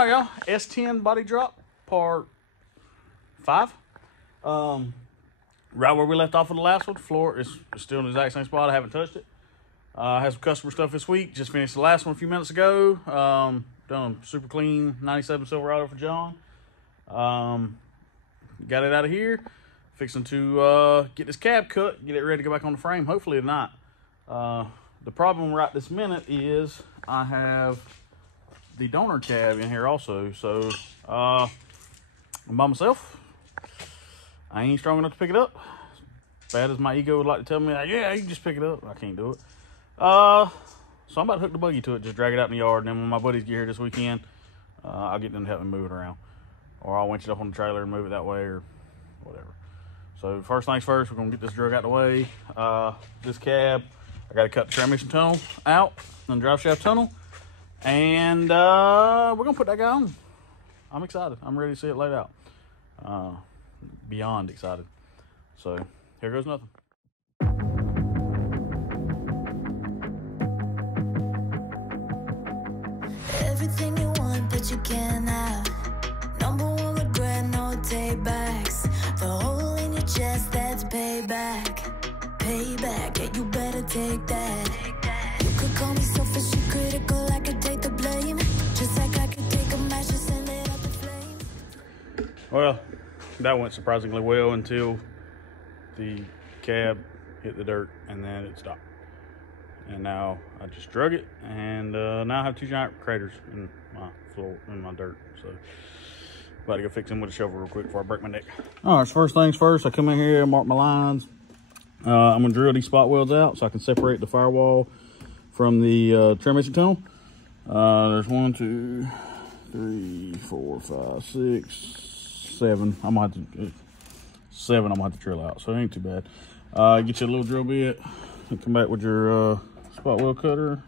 All right, y'all. S10 body drop, part 5. Right where we left off with the last one. The floor is still in the exact same spot. I haven't touched it. I had some customer stuff this week. Just finished the last one a few minutes ago. Done a super clean 97 Silverado for John. Got it out of here. Fixing to get this cab cut, get it ready to go back on the frame, hopefully tonight. The problem right this minute is I have the donor cab in here also. So I'm by myself. I ain't strong enough to pick it up. As bad as my ego would like to tell me, like, yeah, you can just pick it up. I can't do it. So I'm about to hook the buggy to it, just drag it out in the yard, and then when my buddies get here this weekend, I'll get them to help me move it around. Or I'll winch it up on the trailer and move it that way or whatever. So first things first, we're gonna get this drug out the way. This cab, I gotta cut the transmission tunnel out and the drive shaft tunnel. And we're gonna put that guy on. I'm excited. I'm ready to see it laid out. Beyond excited. So here goes nothing. Everything you want, but you can't have. Number one regret, no takebacks. The hole in your chest, that's payback. Payback, yeah, you better take that. You could call me selfish and critical, I could take the blame. Just like I could take a match and send it up in flames. Well, that went surprisingly well until the cab hit the dirt and then it stopped. And now I just drug it, and now I have 2 giant craters in my floor, in my dirt. So about to go fix them with a shovel real quick before I break my neck. All right, so first things first, I come in here, mark my lines. I'm gonna drill these spot welds out so I can separate the firewall from the transmission tunnel. There's 1, 2, 3, 4, 5, 6, 7. I'm gonna have to 7. I'm gonna have to drill out, so it ain't too bad. Get you a little drill bit. And come back with your spot weld cutter,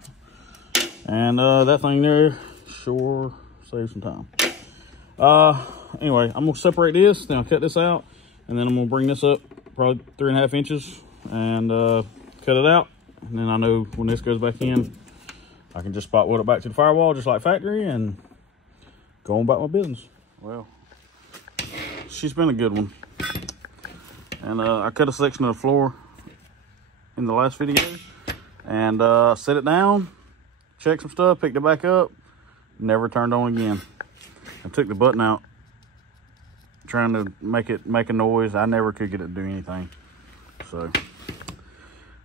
and that thing there sure saves some time. Anyway, I'm gonna separate this, then I'll cut this out, and then I'm gonna bring this up probably 3.5 inches and cut it out. And then I know when this goes back in, I can just spot weld it back to the firewall just like factory and go on about my business. Well, she's been a good one. And I cut a section of the floor in the last video and set it down, checked some stuff, picked it back up, never turned on again. I took the button out trying to make it make a noise. I never could get it to do anything. So,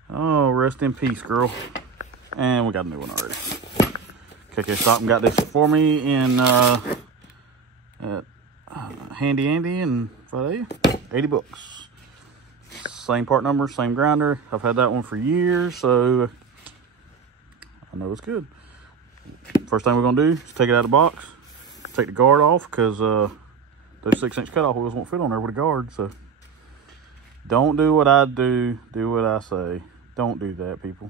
oh, rest in peace, girl. And we got a new one already. KK Stockton got this for me in at Handy Andy in Friday. 80 bucks. Same part number, same grinder. I've had that one for years, so I know it's good. First thing we're gonna do is take it out of the box, take the guard off, because those 6-inch cutoff wheels won't fit on there with a guard. So don't do what I do, do what I say. Don't do that, people.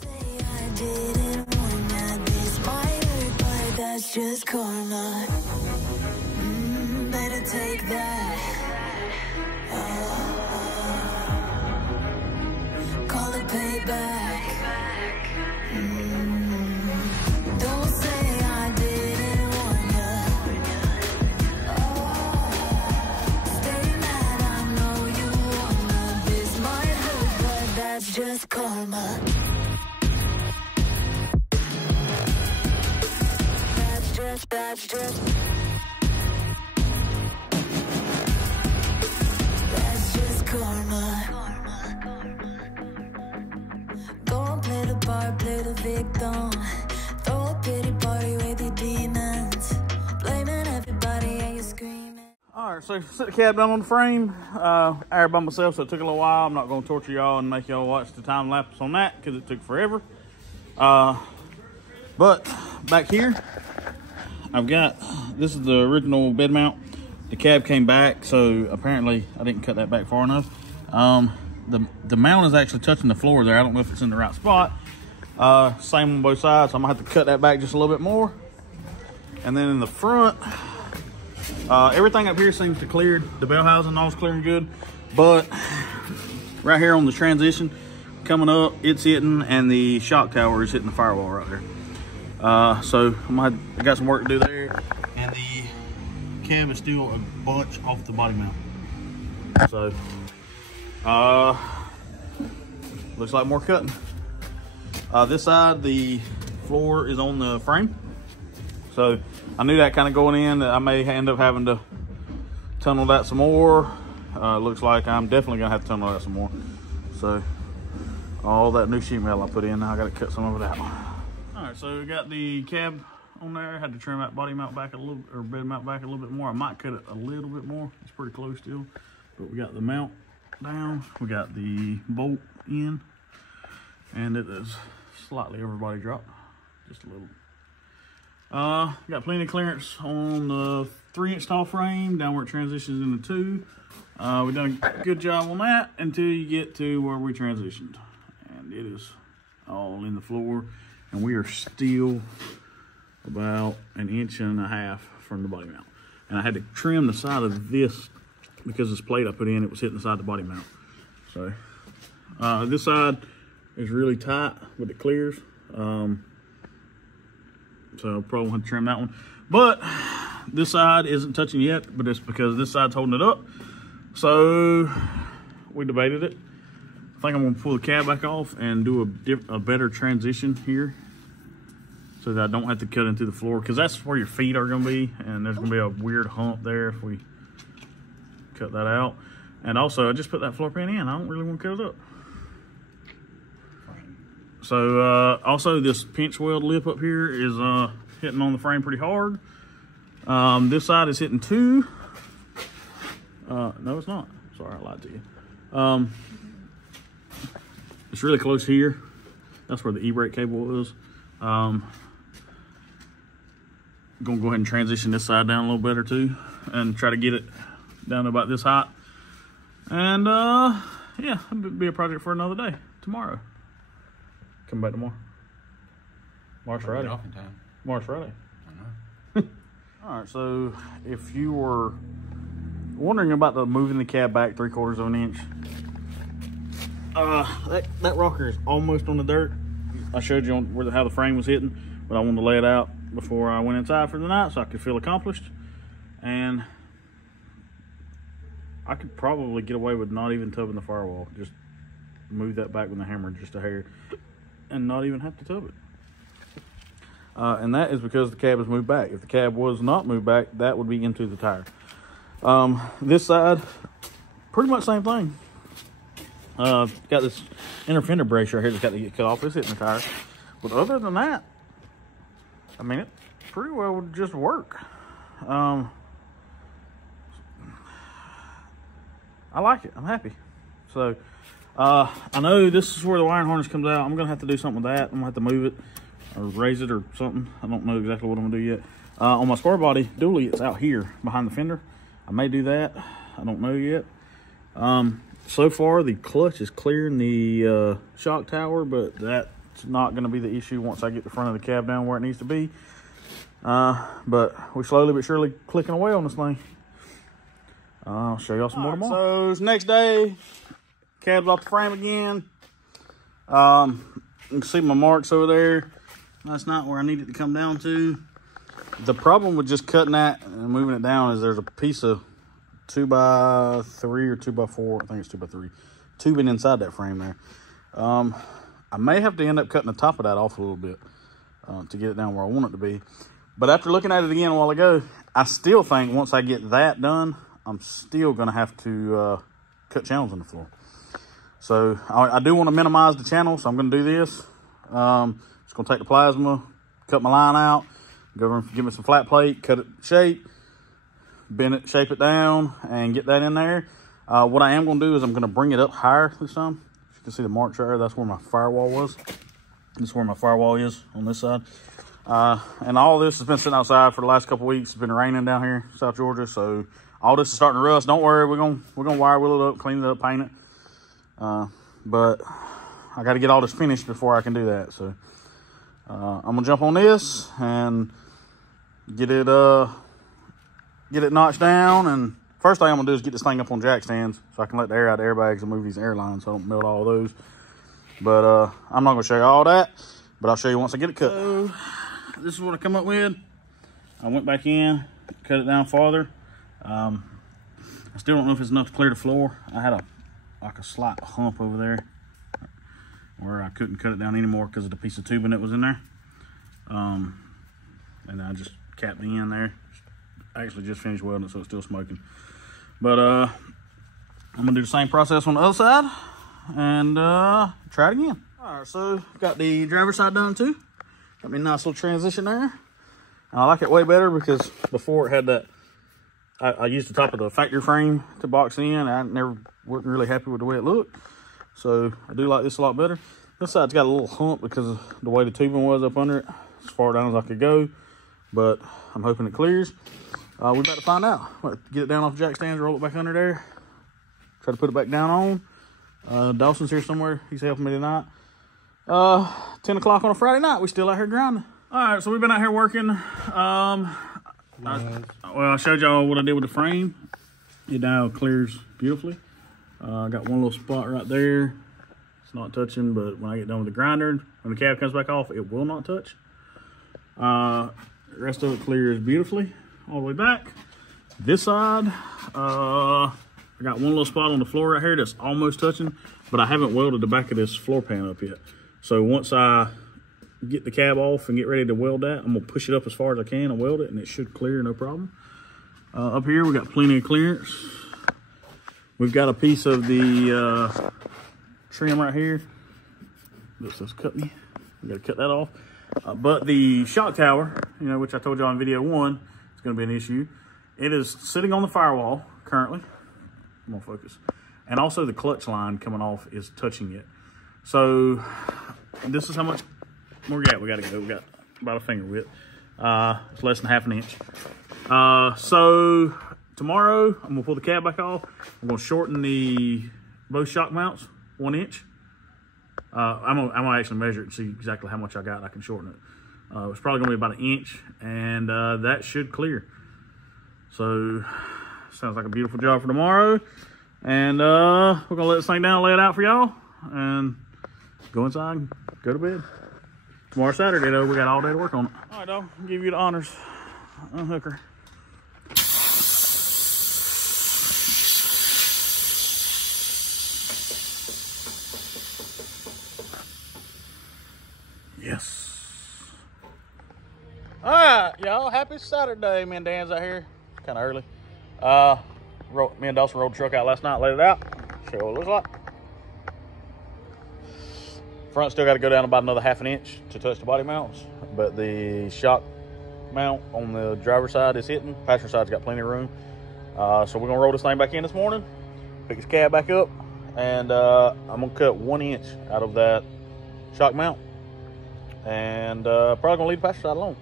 Say I didn't want that. This might hurt, but that's just karma. Better take that. Call it payback. Don't say I didn't want ya. Stay mad, I know you wanna. This might hurt, but that's just karma. That's just karma. Go and play the part, play the victim. Throw a pity party with your demons. Blaming everybody and you screaming. All right, so set the cab down on the frame. I aired by myself, so it took a little while. I'm not gonna torture y'all and make y'all watch the time lapse on that because it took forever. But back here, I've got, this is the original bed mount. The cab came back, so apparently I didn't cut that back far enough. The mount is actually touching the floor there. I don't know if it's in the right spot. Same on both sides, so I'm gonna have to cut that back just a little bit more. And then in the front, everything up here seems to cleared. The bell housing all's clearing good, but right here on the transition coming up, it's hitting, and the shock tower is hitting the firewall right there. So I got some work to do there, and the cab is still a bunch off the body mount. So looks like more cutting. This side, the floor is on the frame, so I knew that kind of going in, that I may end up having to tunnel that some more. Looks like I'm definitely gonna have to tunnel that some more. So all that new sheet metal I put in, now I gotta cut some of it out. All right, so we got the cab on there. Had to trim that body mount back a little, or bed mount back a little bit more. I might cut it a little bit more. It's pretty close still, but we got the mount down. We got the bolt in, and it is slightly over body drop, just a little. Got plenty of clearance on the 3-inch tall frame down where it transitions into 2. We've done a good job on that until you get to where we transitioned, and it is all in the floor, and we are still about 1.5 inches from the body mount. And I had to trim the side of this because this plate I put in, it was hitting the side of the body mount. So this side is really tight, but it clears. So probably won't have to trim that one. But this side isn't touching yet, but it's because this side's holding it up. So we debated it. I think I'm gonna pull the cab back off and do a better transition here, so that I don't have to cut into the floor, because that's where your feet are gonna be, and there's gonna be a weird hump there if we cut that out. And also, I just put that floor pan in. I don't really want to cut it up. So also this pinch weld lip up here is hitting on the frame pretty hard. This side is hitting 2. No, it's not. Sorry, I lied to you. It's really close here. That's where the e-brake cable is. I'm gonna go ahead and transition this side down a little better too, and try to get it down to about this height. And yeah, it'll be a project for another day. Tomorrow. Come back tomorrow. Tomorrow's Friday. Off in time. Tomorrow's Friday. I know. All right, so if you were wondering about moving the cab back 3/4 of an inch, that rocker is almost on the dirt. I showed you on how the frame was hitting, but I wanted to lay it out before I went inside for the night so I could feel accomplished. And I could probably get away with not even tubbing the firewall. Just move that back with the hammer just a hair and not even have to tub it. And that is because the cab is moved back. If the cab was not moved back, that would be into the tire. This side, pretty much same thing. Got this inner fender brace right here that's got to get cut off. It's hitting the tire. But other than that, I mean, it pretty well would just work. I like it. I'm happy. So, I know this is where the wiring harness comes out. I'm going to have to do something with that. I'm going to have to move it or raise it or something. I don't know exactly what I'm going to do yet. On my square body dually, it's out here behind the fender. I may do that. I don't know yet. So far, the clutch is clearing the shock tower, but that's not going to be the issue once I get the front of the cab down where it needs to be. But we're slowly but surely clicking away on this thing. I'll show y'all some more tomorrow. So it's next day. Cab's off the frame again. You can see my marks over there. That's not where I need it to come down to. The problem with just cutting that and moving it down is there's a piece of 2x3 or 2x4, I think it's 2x3, tubing inside that frame there. I may have to end up cutting the top of that off a little bit to get it down where I want it to be. But after looking at it again a while ago, I still think once I get that done, I'm still going to have to cut channels in the floor. So I do want to minimize the channel, so I'm going to do this. Just going to take the plasma, cut my line out, go over and give me some flat plate, cut it shape, bend it, shape it down, and get that in there. What I am going to do is I'm going to bring it up higher this time. If you can see the marks right there, that's where my firewall was. This is where my firewall is on this side. And all this has been sitting outside for the last couple weeks. It's been raining down here in South Georgia, so all this is starting to rust. Don't worry, we're gonna wire wheel it up, clean it up, paint it. But I got to get all this finished before I can do that. So I'm gonna jump on this and get it notched down. And first thing I'm gonna do is get this thing up on jack stands so I can let the air out of the airbags and move these airlines so I don't melt all those. But I'm not gonna show you all that, but I'll show you once I get it cut. So this is what I come up with. I went back in, cut it down farther. I still don't know if it's enough to clear the floor. I had like a slight hump over there where I couldn't cut it down anymore because of the piece of tubing that was in there. And I just capped the end there. Actually just finished welding it, so it's still smoking. But I'm gonna do the same process on the other side and try it again. All right, so got the driver's side done too. Got me a nice little transition there. I like it way better because before it had that, I used the top of the factory frame to box in. I wasn't really happy with the way it looked. So I do like this a lot better. This side's got a little hump because of the way the tubing was up under it, as far down as I could go. But I'm hoping it clears. We about to find out. Get it down off the jack stands, roll it back under there. Try to put it back down on. Dawson's here somewhere. He's helping me tonight. 10 o'clock on a Friday night. We still out here grinding. All right, so we've been out here working. Well, I showed y'all what I did with the frame. It now clears beautifully. I got one little spot right there. It's not touching, but when I get done with the grinder, when the cab comes back off, it will not touch. The rest of it clears beautifully all the way back. This side, I got one little spot on the floor right here that's almost touching, but I haven't welded the back of this floor pan up yet. So once I get the cab off and get ready to weld that, I'm gonna push it up as far as I can and weld it, and it should clear no problem. Up here, we got plenty of clearance. We've got a piece of the trim right here. This just cut me. We gotta cut that off. But the shock tower, you know, which I told y'all in video 1, is gonna be an issue. It is sitting on the firewall currently. I'm gonna focus. And also the clutch line coming off is touching it. So this is how much more gap we gotta go. We got about a finger width. It's less than half an inch. So tomorrow I'm gonna pull the cab back off. I'm gonna shorten both shock mounts 1 inch. I'm gonna actually measure it and see exactly how much I got. I can shorten it. It's probably gonna be about 1 inch, and that should clear. So sounds like a beautiful job for tomorrow. And we're gonna let this thing down, lay it out for y'all, and go inside and go to bed. Tomorrow Saturday though, we got all day to work on it. All right, dog, I'll give you the honors. Unhook her. Yes. All right, y'all. Happy Saturday. Me and Dan's out here. Kind of early. Me and Dawson rolled the truck out last night, laid it out. Show you what it looks like. Front still got to go down about another half an inch to touch the body mounts, but the shock mount on the driver's side is hitting. Passenger side's got plenty of room. So we're gonna roll this thing back in this morning, pick this cab back up, and I'm gonna cut 1 inch out of that shock mount, and probably gonna leave the passenger side alone.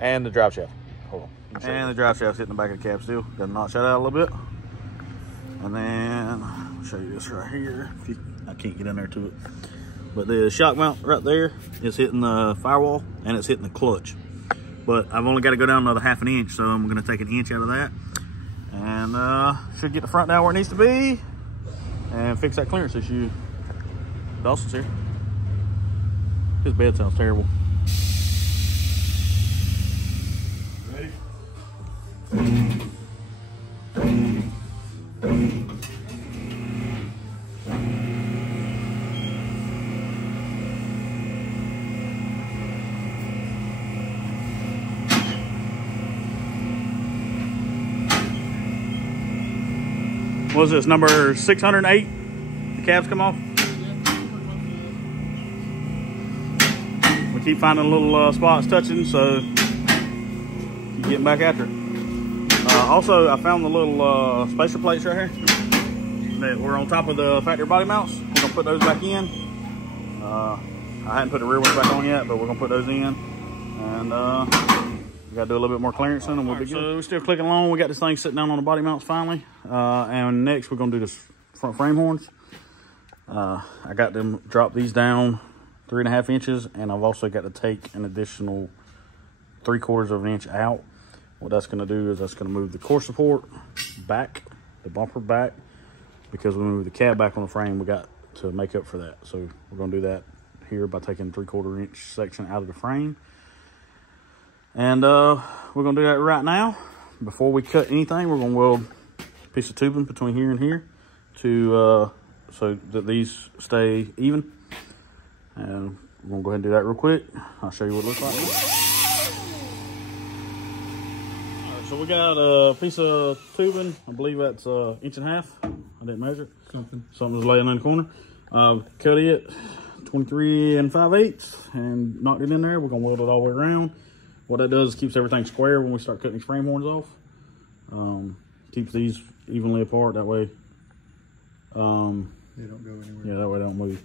And the drive shaft. Hold on. And the drive shaft's hitting the back of the cab still. Got to notch that out a little bit. And then I'll show you this right here. I can't get in there to it. But the shock mount right there is hitting the firewall and it's hitting the clutch. But I've only got to go down another half an inch, so I'm going to take 1 inch out of that. And should get the front down where it needs to be and fix that clearance issue. Dawson's here. His bed sounds terrible. What was this, number 608? The cabs come off? We keep finding little spots touching, so keep getting back after it. Also, I found the little spacer plates right here that were on top of the factory body mounts. We're gonna put those back in. I hadn't put the rear ones back on yet, but we're gonna put those in. And we gotta do a little bit more clearance in them. We'll be good. So we're still clicking along. We got this thing sitting down on the body mounts finally. And next we're gonna do this front frame horns. I got them drop these down 3.5 inches, and I've also got to take an additional 3/4 of an inch out. What that's going to do is that's going to move the core support back, the bumper back, because when we move the cab back on the frame, we got to make up for that. So we're going to do that here by taking 3/4 inch section out of the frame. And we're going to do that right now. Before we cut anything, we're going to weld a piece of tubing between here and here to so that these stay even. And we're going to go ahead and do that real quick. I'll show you what it looks like. All right, so we got a piece of tubing. I believe that's 1.5 inches. I didn't measure it. Something was laying in the corner. Cut it 23 5/8 and knocked it in there. We're going to weld it all the way around. What that does is keeps everything square when we start cutting these frame horns off. Keeps these evenly apart. That way, they don't go anywhere. Yeah, that way they don't move.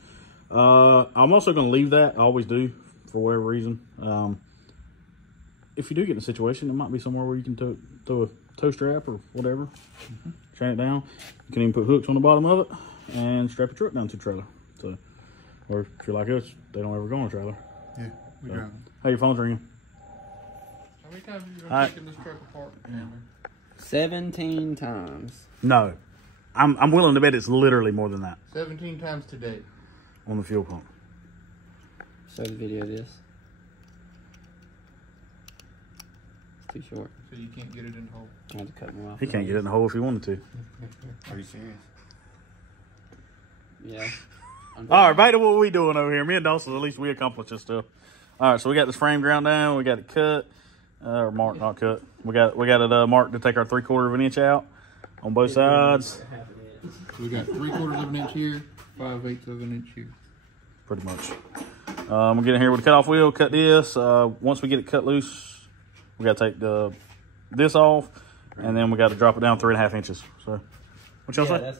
I'm also going to leave that. I always do, for whatever reason. If you do get in a situation, it might be somewhere where you can throw a toe strap or whatever. Train it down. You can even put hooks on the bottom of it and strap your truck down to the trailer. So, or if you're like us, they don't ever go on a trailer. Yeah, we drive. Hey, your phone's ringing. How many times are you going to take this truck apart, Chandler? 17 times. No. I'm willing to bet it's literally more than that. 17 times today. On the fuel pump. Show the video of this. It's too short. So you can't get it in the hole. I had to cut them off. He can't get it in the hole if he wanted to. Are you serious? Yeah. All right, back to what we doing over here. Me and Dawson, at least we accomplished this stuff. All right, so we got this frame ground down. We got it cut, or marked, not cut. We got it marked to take our 3/4 inch out on both sides. We got 3/4 of an inch here, 5/8 of an inch here. Pretty much. I'm gonna get in here with a cutoff wheel, cut this. Once we get it cut loose, we gotta take this off, and then we got to drop it down 3.5 inches. So, what y'all say?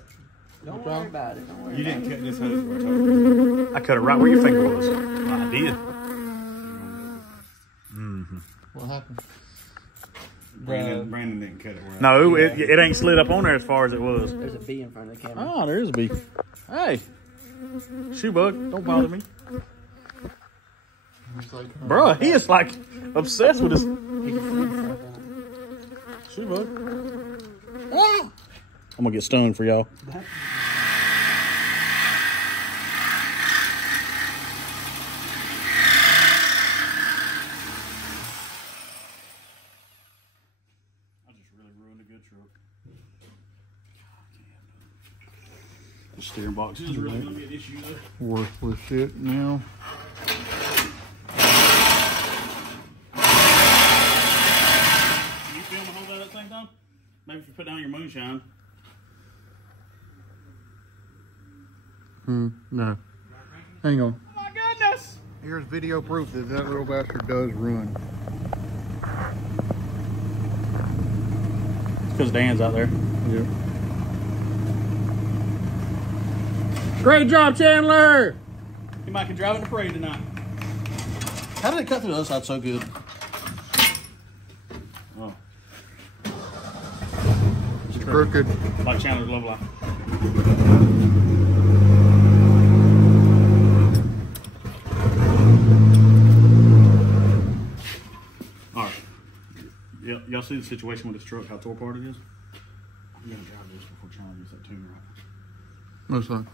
Don't worry about it. Don't worry. You didn't cut this out. I cut it right where your finger was. I did. What happened? Brandon didn't cut it right. No, it ain't slid up on there as far as it was. There's a bee in front of the camera. Oh, there is a bee. Hey, shoe bug, don't bother me. Like, Bruh, he is like obsessed with this shoe bug. Ah! I'm gonna get stoned for y'all. The steering box is really going to be an issue though. worthless shit now. Can you film and hold that at the same time? Maybe if you put down your moonshine. No. Hang on. Oh my goodness! Here's video proof that that little bastard does run. It's because Dan's out there. Yeah. Great job, Chandler! You might can drive in the parade tonight. How did it cut through the other side so good? Oh. It's crooked. Like Chandler's love life. Alright. Y'all see the situation with this truck, how tore apart it is? I'm gonna drive this before Chandler gets that tune right. Most likely.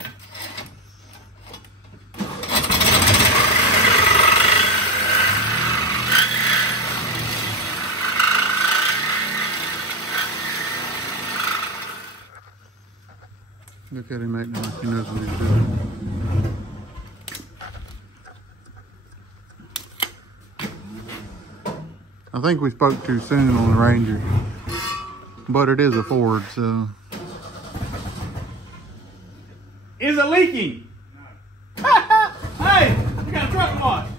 Look at him acting like he knows what he's doing. I think we spoke too soon on the Ranger, but it is a Ford, so. Is it leaking? No. Hey, you got a truck to wash.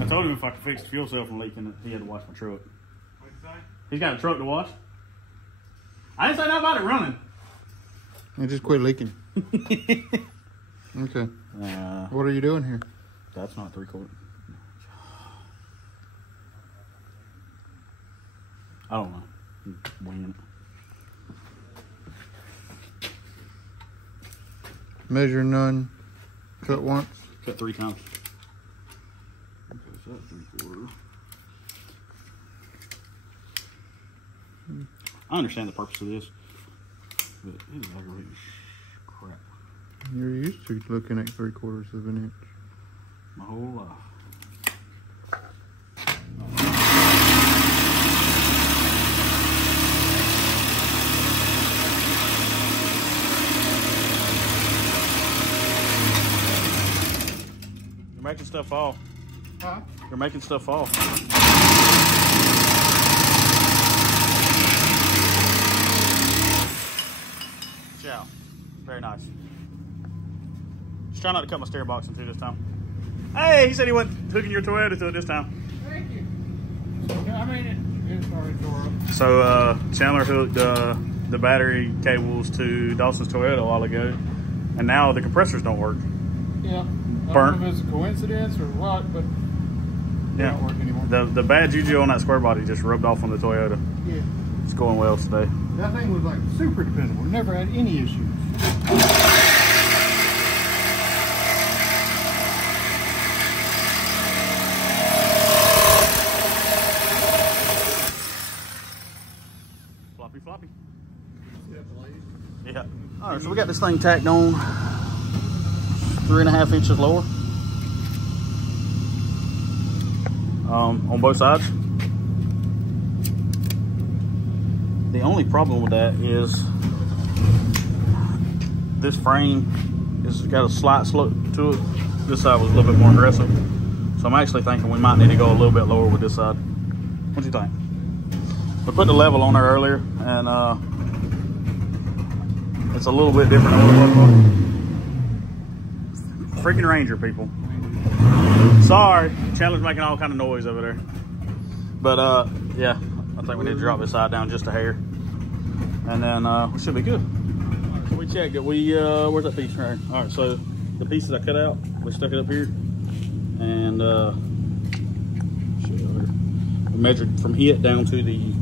I told him if I could fix the fuel cell from leaking, he had to wash my truck. What'd you say? He's got a truck to wash. I didn't say nothing about it running. It just quit leaking. Okay. What are you doing here? That's not 3/4. I don't know. I'm winging it. Measure none. Cut once. Cut 3 times. Okay, so that's 3/4. I understand the purpose of this, but it is aggravating crap. You're used to looking at 3/4 of an inch. My whole life. You're making stuff fall. Huh? You're making stuff fall. Yeah, very nice. Just try not to cut my steering box in two this time. Hey, he said he wasn't hooking your Toyota to it this time. Thank you. Yeah, I mean, it's already tore up. So Chandler hooked the battery cables to Dawson's Toyota a while ago, and now the compressors don't work. Yeah. I Burnt. don't know if it's a coincidence or what, but they Yeah. don't work anymore. The bad juju on that square body just rubbed off on the Toyota. Yeah. It's going well today. That thing was like super dependable. Never had any issues. Floppy, floppy. Yeah. All right, so we got this thing tacked on 3.5 inches lower on both sides. The only problem with that is this frame has got a slight slope to it. This side was a little bit more aggressive. So I'm actually thinking we might need to go a little bit lower with this side. What do you think? We put the level on there earlier, and it's a little bit different than what it was. Freaking Ranger, people. Sorry, Chandler's making all kind of noise over there. But yeah, I think we need to drop this side down just a hair, and then we should be good. Right, so we checked it. Where's that piece right here? All right, so the pieces I cut out, we stuck it up here, and we measured from it down to the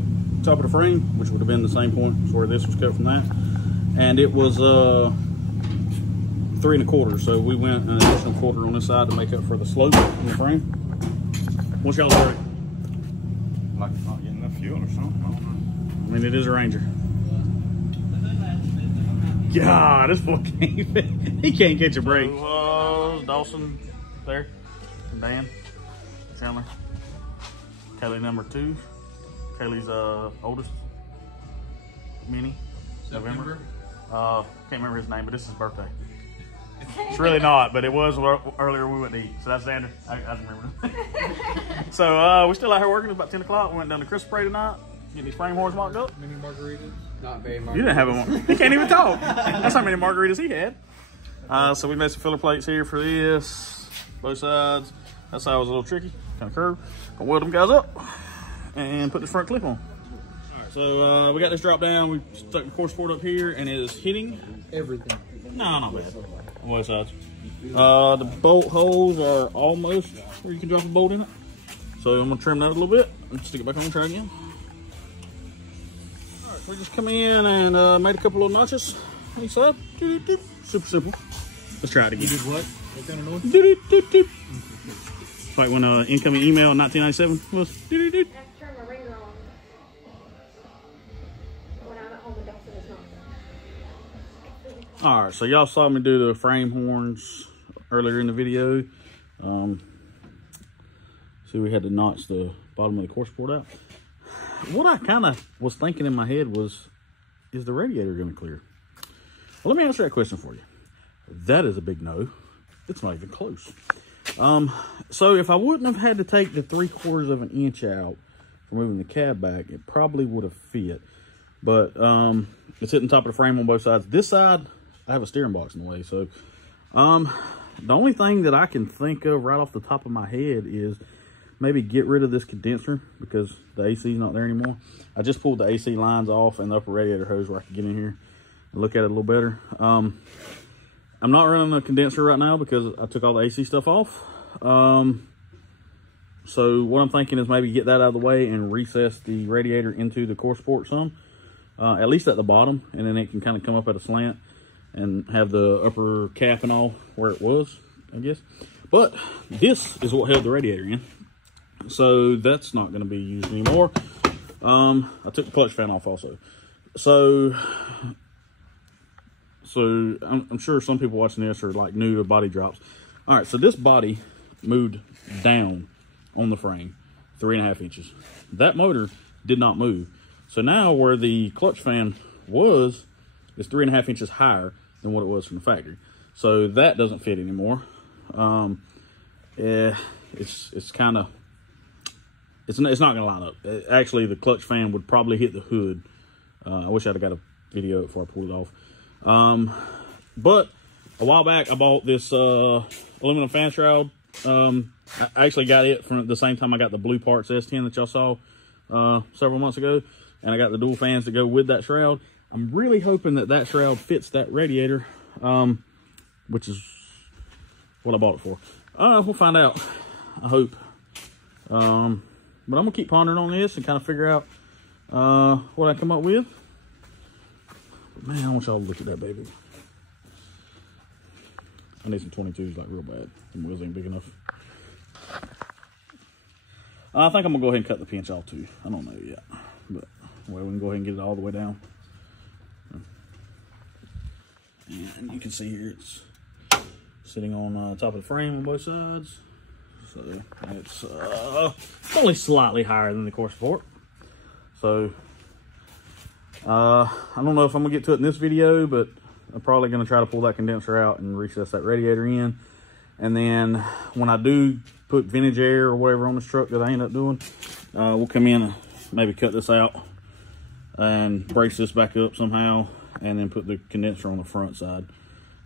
top of the frame, which would have been the same point as where this was cut from that, and it was 3 1/4. So we went an additional 1/4 on this side to make up for the slope in the frame. What's y'all's verdict? Like not getting enough fuel or something. I don't know. I mean, it is a Ranger. God, this boy can't. He can't catch a break. Dawson there, Dan, Chandler, Kelly number 2, Kelly's oldest, Minnie, November. Can't remember his name, but this is his birthday. It's really not, but it was earlier we went to eat. So that's Xander. I remember. So we still out here working. It's about 10 o'clock. We went down to Christmas parade tonight, getting these frame horns mocked up. Mini margaritas. Not very much. You didn't have him. He can't even talk. That's how many margaritas he had. So we made some filler plates here for this, both sides. That side was a little tricky, kind of curved. Gonna weld them guys up and put this front clip on. All right, so we got this drop down. We stuck the course board up here, and it is hitting Everything. No, not bad. On both sides. The bolt holes are almost where you can drop a bolt in it. So I'm gonna trim that a little bit and stick it back on and try again. All right, so we just come in and made a couple little notches on each side. Super simple. Let's try it again. You did what? What kind of noise? It's like when an incoming email in 1997 was. I have to turn my ringer on when I'm at home and Dawson is not. All right, so y'all saw me do the frame horns earlier in the video. See, we had to notch the bottom of the course board out. What I kind of was thinking in my head was, is the radiator going to clear? Well, let me answer that question for you. That is a big no. It's not even close. So if I wouldn't have had to take the 3/4 of an inch out for moving the cab back, it probably would have fit. But it's hitting the top of the frame on both sides. This side, I have a steering box in the way. So the only thing that I can think of right off the top of my head is maybe get rid of this condenser because the AC is not there anymore. I just pulled the AC lines off and the upper radiator hose where I could get in here and look at it a little better. I'm not running a condenser right now because I took all the AC stuff off. So what I'm thinking is maybe get that out of the way and recess the radiator into the core support some, at least at the bottom, and then it can kind of come up at a slant and have the upper cap and all where it was, I guess. But this is what held the radiator in. So that's not going to be used anymore. I took the clutch fan off also. So so I'm sure some people watching this are like new to body drops. All right, so this body moved down on the frame 3.5 inches. That motor did not move. So now where the clutch fan was is 3.5 inches higher than what it was from the factory. So that doesn't fit anymore. It's kind of, it's not gonna line up. Actually, the clutch fan would probably hit the hood. I wish I'd have got a video before I pulled it off. But a while back, I bought this aluminum fan shroud. I actually got it from the same time I got the Blue Parts S10 that y'all saw several months ago. And I got the dual fans to go with that shroud. I'm really hoping that that shroud fits that radiator, which is what I bought it for. We'll find out, I hope. But I'm going to keep pondering on this and kind of figure out what I come up with. But man, I want y'all to look at that baby. I need some 22s like real bad. The wheels ain't big enough. I think I'm going to go ahead and cut the pinch off too. I don't know yet. But well, we can go ahead and get it all the way down. And you can see here it's sitting on top of the frame on both sides. So it's only slightly higher than the core support. So I don't know if I'm gonna get to it in this video, but I'm probably gonna try to pull that condenser out and recess that radiator in. And then when I do put vintage air or whatever on this truck that I end up doing, we'll come in and maybe cut this out and brace this back up somehow, and then put the condenser on the front side.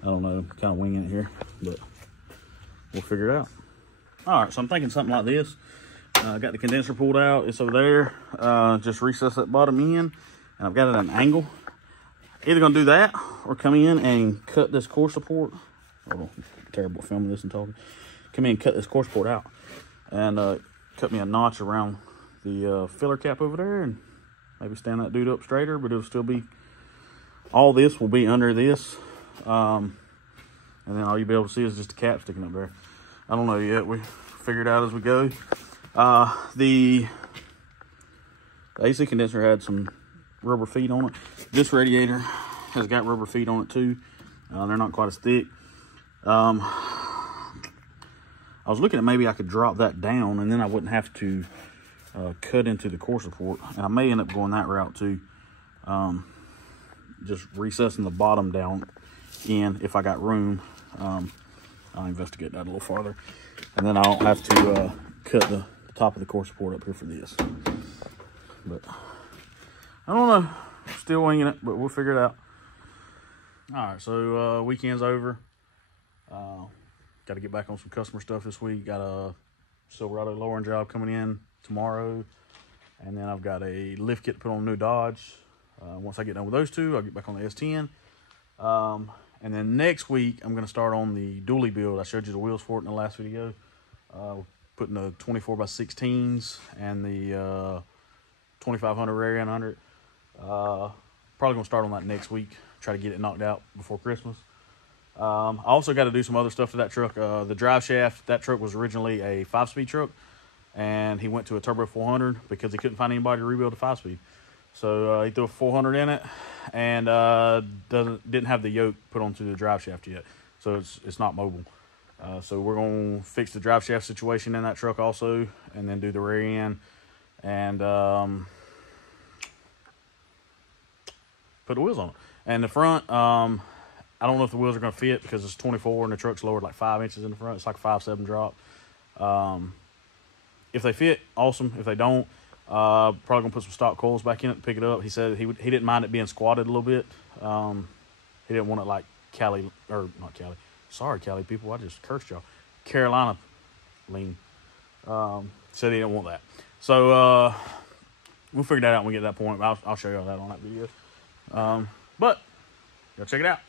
I don't know, kind of winging it here, but we'll figure it out. All right, so I'm thinking something like this. I got the condenser pulled out, it's over there. Just recess that bottom end, and I've got it at an angle. Either gonna do that or come in and cut this core support. Oh, terrible at filming this and talking. Come in and cut this core support out, and cut me a notch around the filler cap over there, and maybe stand that dude up straighter, but it'll still be, all this will be under this. And then all you'll be able to see is just the cap sticking up there. I don't know yet. We figure it out as we go. The AC condenser had some rubber feet on it. This radiator has got rubber feet on it too. They're not quite as thick. I was looking at maybe I could drop that down, and then I wouldn't have to cut into the core support. And I may end up going that route too. Just recessing the bottom down in if I got room. I'll investigate that a little farther, and then I don't have to cut the top of the core support up here for this. But I don't know, still winging it, but we'll figure it out. All right, so weekend's over. Got to get back on some customer stuff this week. Got a Silverado lowering job coming in tomorrow, and then I've got a lift kit to put on a new Dodge. Once I get done with those two, I'll get back on the S10. And then next week, I'm going to start on the dually build. I showed you the wheels for it in the last video. Putting the 24x16s and the 2500 Rare N100. Probably going to start on that next week. Try to get it knocked out before Christmas. I also got to do some other stuff to that truck. The drive shaft, that truck was originally a 5-speed truck, and he went to a turbo 400 because he couldn't find anybody to rebuild a 5-speed. So he threw a 400 in it, and didn't have the yoke put onto the drive shaft yet, so it's not mobile. So we're gonna fix the drive shaft situation in that truck also, and then do the rear end, and put the wheels on it. And the front, I don't know if the wheels are gonna fit because it's 24 and the truck's lowered like 5 inches in the front. It's like a 5.7 drop. If they fit, awesome. If they don't, probably gonna put some stock coils back in it to pick it up. He said he didn't mind it being squatted a little bit. He didn't want it like Cali, or not Cali. Sorry, Cali people, I just cursed y'all. Carolina lean. Said he didn't want that. So we'll figure that out when we get to that point. I'll show y'all that on that video. But go check it out.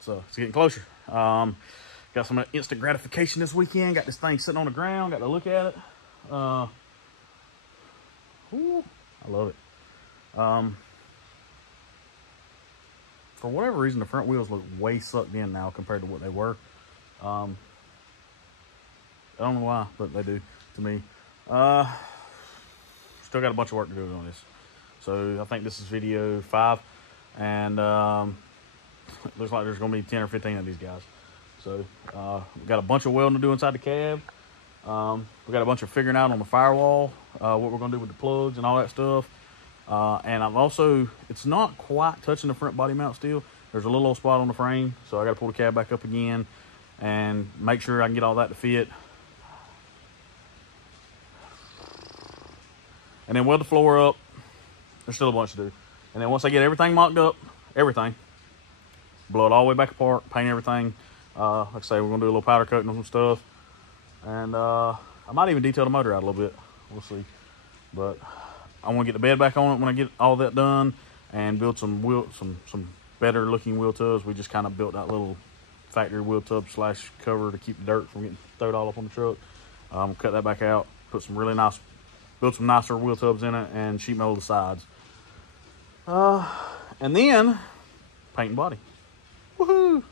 So it's getting closer. Got some instant gratification this weekend. Got this thing sitting on the ground. Got to look at it. Ooh, I love it. For whatever reason, the front wheels look way sucked in now compared to what they were. I don't know why, but they do to me. Still got a bunch of work to do on this. So I think this is video 5. And looks like there's going to be 10 or 15 of these guys. So we got a bunch of welding to do inside the cab. We got a bunch of figuring out on the firewall what we're going to do with the plugs and all that stuff. And I've also, it's not quite touching the front body mount still. There's a little old spot on the frame, so I got to pull the cab back up again and make sure I can get all that to fit. And then weld the floor up. There's still a bunch to do. And then once I get everything mocked up, everything, blow it all the way back apart, paint everything. Like I say, we're going to do a little powder coating on some stuff. And I might even detail the motor out a little bit. We'll see. But I want to get the bed back on it when I get all that done and build some better looking wheel tubs. We just kind of built that little factory wheel tub / cover to keep the dirt from getting thrown all up on the truck. Cut that back out, put some really nice, build some nicer wheel tubs in it, and sheet metal the sides. And then paint and body. Woohoo!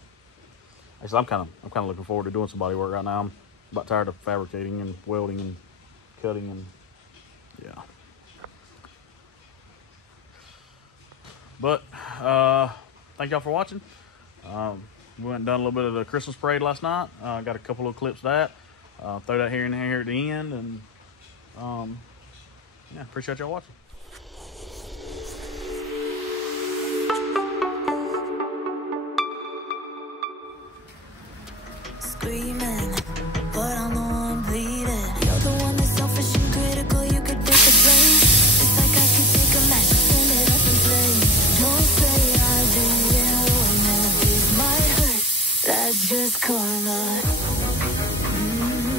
Actually, I'm kind of looking forward to doing some body work right now. I'm about tired of fabricating and welding and cutting and yeah. But thank y'all for watching. We went and done a little bit of the Christmas parade last night. Got a couple of clips of that. Throw that here and here at the end, and yeah, appreciate y'all watching. Screaming, but I'm the one bleeding. You're the one that's selfish and critical. You could take the blame. It's like I could take a match, send it up in flames. Don't say I didn't warn you. This might hurt. That's just karma.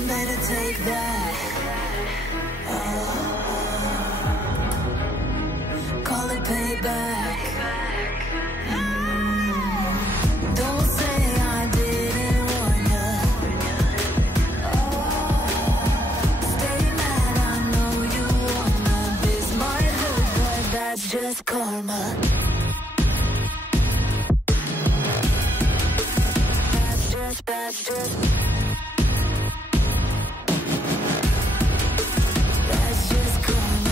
Better take that. Call it payback. Don't say I didn't warn you. Stay mad, I know you wanna. This might hurt, but that's just karma. That's just that's just karma.